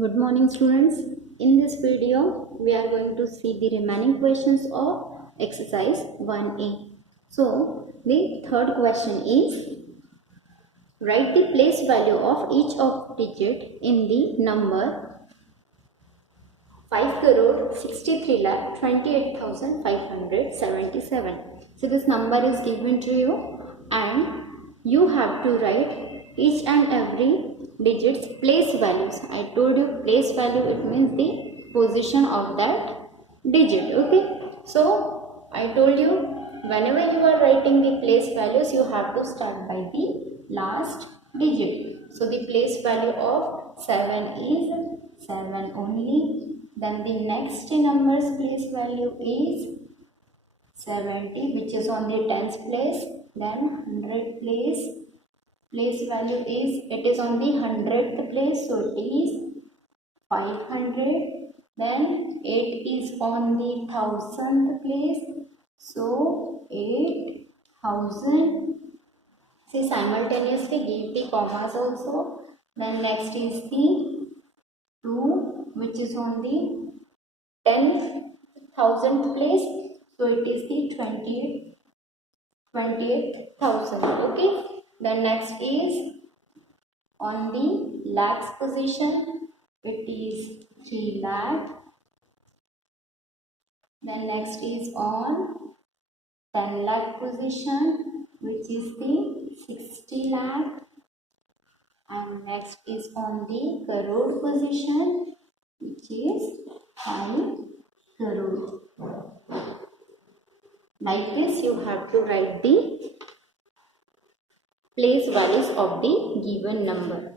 Good morning students. In this video we are going to see the remaining questions of exercise 1A. So the third question is write the place value of each of digit in the number 5,63,28,577. So this number is given to you and you have to write each and every digit's place values. I told you place value, it means the position of that digit. Okay, so I told you whenever you are writing the place values, you have to start by the last digit. So the place value of 7 is 7 only. Then the next number's place value is 70, which is on the tens place. Then 100 place value is, it is on the 100th place, so it is 500. Then 8 is on the 1000th place, so 8000. See, simultaneously give the commas also. Then next is the 2, which is on the 10,000th place, so it is the 28,000. Okay. Then next is on the lakhs position, it is 3 lakh. Then next is on 10 lakh position, which is the 60 lakh. And next is on the crore position, which is 5 crore. Like this you have to write the place values of the given number.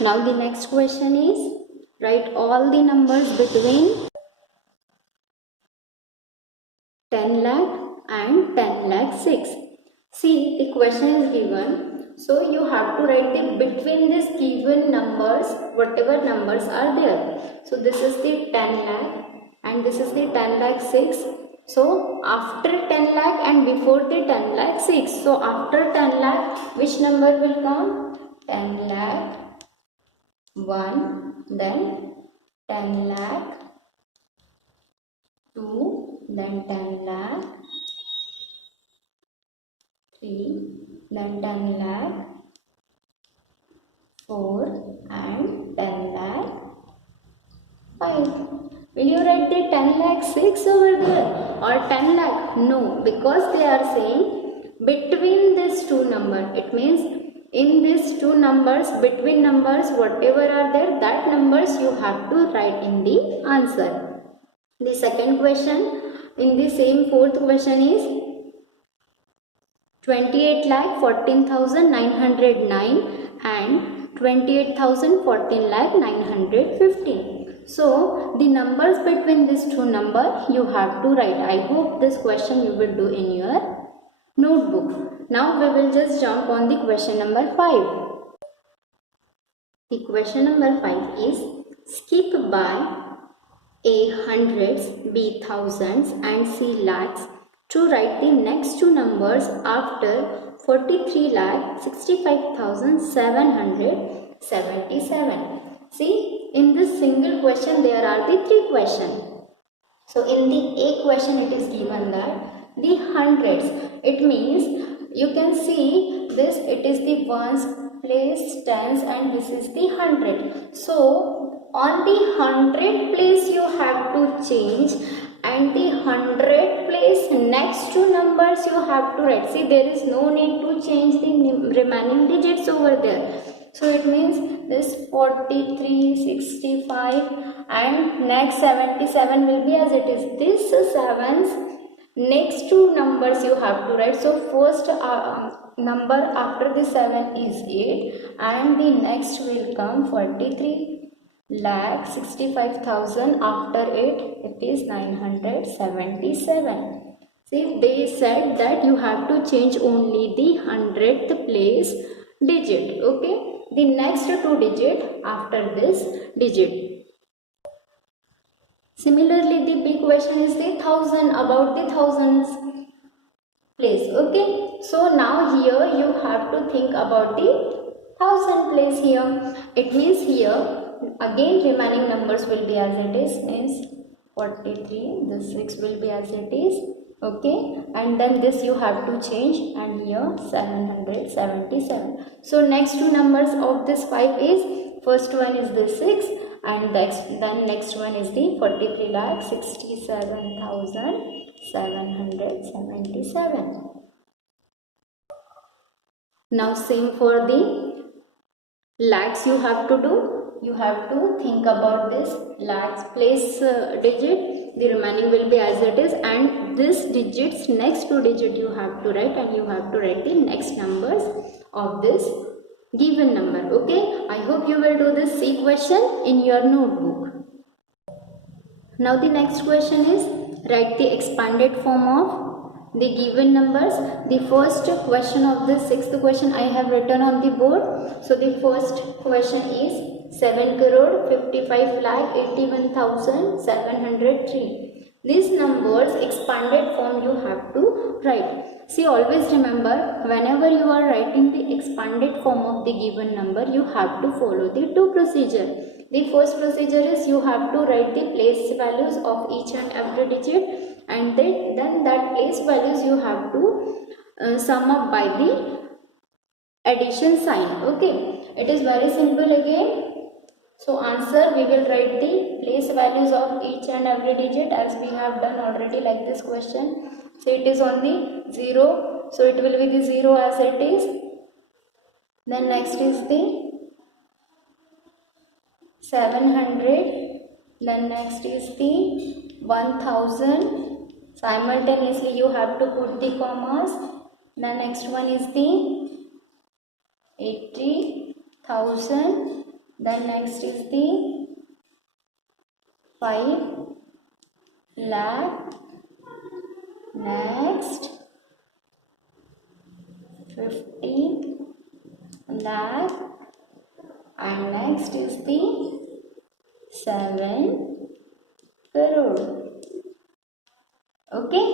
Now the next question is write all the numbers between 10 lakh and 10 lakh 6. See, the question is given, so you have to write the between these given numbers, whatever numbers are there. So this is the 10 lakh and this is the 10 lakh 6. So after 10 lakh and before the 10 lakh 6. So after 10 lakh, which number will come? 10 lakh 1, then 10 lakh 2, then 10 lakh 3, then 10 lakh 4 and 10 lakh 5. Will you write the 10 lakh 6 over there or 10 lakh? No, because they are saying between these two numbers. It means in these two numbers, between numbers, whatever are there, that numbers you have to write in the answer. The second question in the same fourth question is 28,14,909 and 28,14,915. So the numbers between these two numbers you have to write. I hope this question you will do in your notebook. Now we will just jump on the question number 5. The question number 5 is skip by A hundreds, B thousands and C lakhs to write the next two numbers after 43,65,777. See, in this single question there are the three questions. So in the A question it is given that the hundreds, it means you can see this, it is the ones place, tens and this is the 100. So on the 100 place you have to change and the 100 place next two numbers you have to write. See, there is no need to change the remaining digits over there. So it means this 43, 65 and next 77 will be as it is. This 7's next two numbers you have to write. So first number after the 7 is 8 and the next will come 43,65,000. After 8 it is 977. See, they said that you have to change only the 100th place digit. Okay, the next two digit after this digit. Similarly, the big question is the 1000, about the thousands place. Okay, so now here you have to think about the 1000 place. is here? It means here again remaining numbers will be as it is, means 43, this 6 will be as it is, okay, and then this you have to change, and here 777. So next two numbers of this 5 is, first one is the 6 and then next one is the 43,67,777. Now same for the lakhs you have to do. You have to think about this lakhs place digit, the remaining will be as it is, and this digits next two digit you have to write, and you have to write the next numbers of this given number. Okay, I hope you will do this C question in your notebook. Now the next question is, write the expanded form of the given numbers. The first question of the sixth question I have written on the board. So the first question is 7,55,81,703. These numbers expanded form you have to write. See, always remember, whenever you are writing the expanded form of the given number, you have to follow the two procedure. The first procedure is you have to write the place values of each and every digit, and then that place values you have to sum up by the addition sign. Okay, it is very simple again. So answer, we will write the place values of each and every digit as we have done already, like this question. So it is on the 0, so it will be the 0 as it is. Then next is the 700, then next is the 1000. Simultaneously you have to put the commas. The next one is the 80,000. Then next is the 5 lakh. Next 50 lakh. And next is the 7 crore. Okay.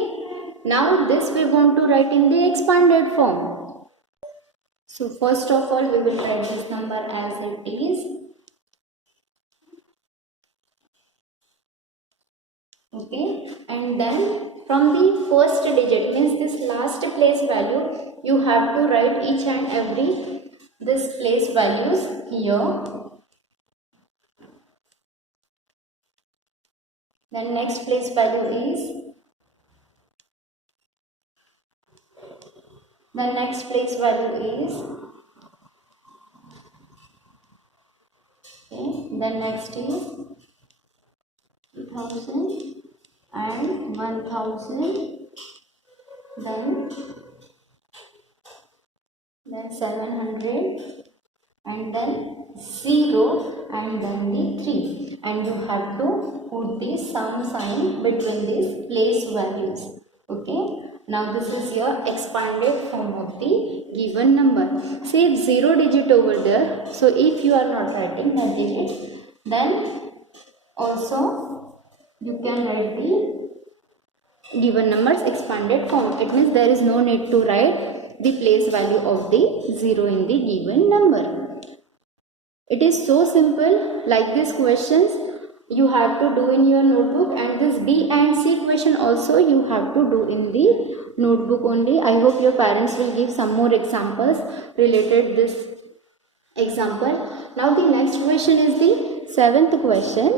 Now this we want to write in the expanded form. So first of all, we will write this number as it is. Okay, and then from the first digit, means this last place value, you have to write each and every this place values here. Then next place value is, the next place value is, okay, then next is 2000 and 1000, then 700, and then 0, and then the 3, and you have to put the sum sign between these place values. Okay, now this is your expanded form of the given number. Say 0 digit over there, so if you are not writing that digit, then also you can write the given numbers expanded form. It means there is no need to write the place value of the 0 in the given number. It is so simple. Like these questions you have to do in your notebook, and this B and C question also you have to do in the notebook only. I hope your parents will give some more examples related this example. Now the next question is the 7th question.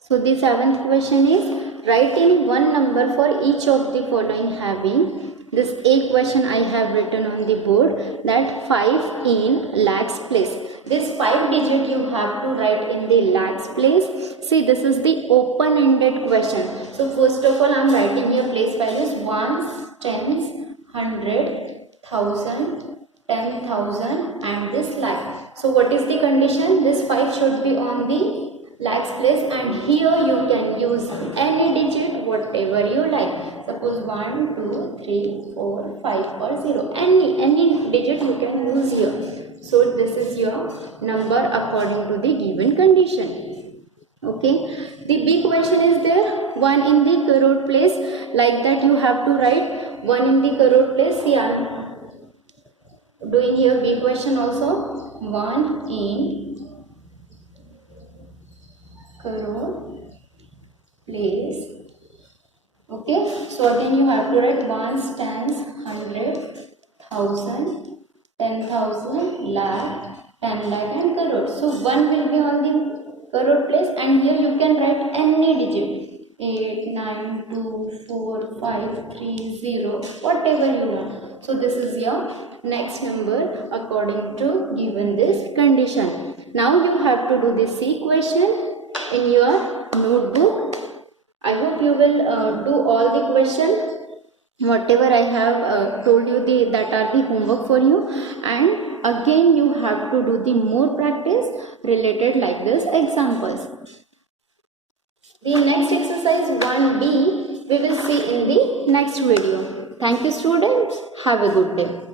So the 7th question is, write in one number for each of the following having. This A question I have written on the board, that 5 in lakhs place. This 5 digit you have to write in the lakhs place. See, this is the open-ended question. So first of all, I am writing your place values: ones, tens, 100, 1000, 10,000, and this lakh. So what is the condition? This 5 should be on the lakhs place, and here you can use any digit whatever you like. Suppose 1, 2, 3, 4, 5 or 0. Any digit you can use here. So this is your number according to the given condition. Okay. The B question is there, 1 in the crore place. Like that you have to write 1 in the crore place. Yeah. doing here B question also. 1 in crore place. Okay, so again you have to write ones, tens, 100, 1000, 10,000, lakh, 10 lakh and crore. So 1 will be on the crore place, and here you can write any digit. 8, 9, 2, 4, 5, 3, 0, whatever you want. So this is your next number according to given this condition. Now you have to do the C question in your notebook. I hope you will do all the question whatever I have told you that are the homework for you, and again you have to do the more practice related like this examples. The next exercise 1B we will see in the next video. Thank you students. Have a good day.